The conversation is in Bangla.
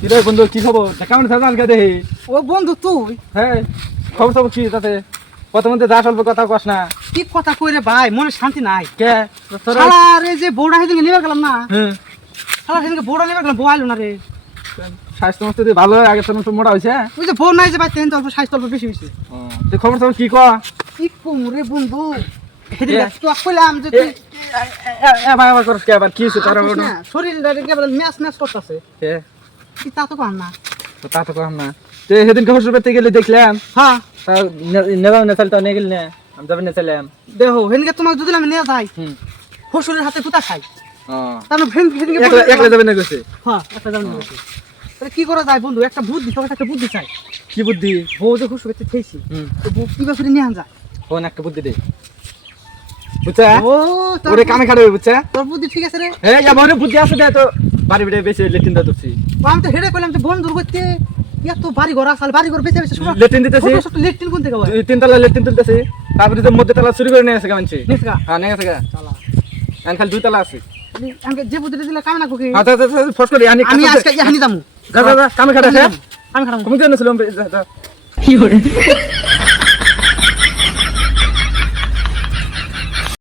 কিরে বন্ধু কি খবর কেমন আছিস আজকে দেখি ও বন্ধু তুই হ্যাঁ খবর সবর কি তাতে প্রথমে যা অল্প কথা কস না কি কথা কই রে ভাই মনে শান্তি নাই কে শালার এই যে বউটা সেদিনকে নিবে গেলাম না হ্যাঁ শালা সেদিনকে বউটা নিবে গেলাম বউ আইলো না রে স্বাস্থ্য মাস্ত ভালো আগে তোর মতো মোটা হয়েছে ওই যে বউ নাই যে ভাই তেন তো অল্প স্বাস্থ্য অল্প বেশি হয়েছে তুই খবর সবর কি ক কি কম রে বন্ধু সেদিনকে তো কইলাম যে তুই ভাই আবার করস কে আবার কি হয়েছে তোর শরীরটা কেবল ম্যাচ ম্যাচ করতেছে কি তা তো কম না তা তো কম না তো সেদিনকে হোস্টেল পেতে গেলে দেখলাম হ্যাঁ তা নেওয়া নেচাল তো নিয়ে গেলি না আমি যাবে নেচালাম দেখো সেদিনকে তোমাকে যদি আমি নিয়ে যাই শ্বশুরের হাতে পুতা খাই তারপর সেদিনকে একলা যাবে না গেছে হ্যাঁ একটা যাবেন তাহলে কি করা যায় বন্ধু একটা বুদ্ধি সবাই একটা বুদ্ধি চাই কি বুদ্ধি বউ যে শ্বশুর পেতে খেয়েছি তো বউ কিভাবে করে নিয়ে আন যায় ফোন একটা বুদ্ধি দে বুঝছা ও ওরে কামে খাড়ে বুঝছা তোর বুদ্ধি ঠিক আছে রে হ্যাঁ আমার বুদ্ধি আছে দে তো বাড়ি বেড়ে বেশি লেটিন দিতেছি আমি তো হেডে কইলাম যে বন্ধুর করতে এত বাড়ি ঘর আসাল বাড়ি ঘর বেঁচে বেঁচে লেটিন দিতেছি লেট্রিন কোন থেকে ভাই তিনতলা লেটিন তুলতেছি তারপরে তো মধ্যে তলা চুরি করে নিয়ে আসে কামানছি নিসকা হ্যাঁ নিয়ে আসে চালা এখন খালি দুই তলা আছে আমাকে যে বুদ্ধিটা দিলে কামে না কোকি আচ্ছা ফস করে আমি আজকে হানি দামু যা কামে খাড়ে আমি খারাপ তুমি জানো ছিল কি করে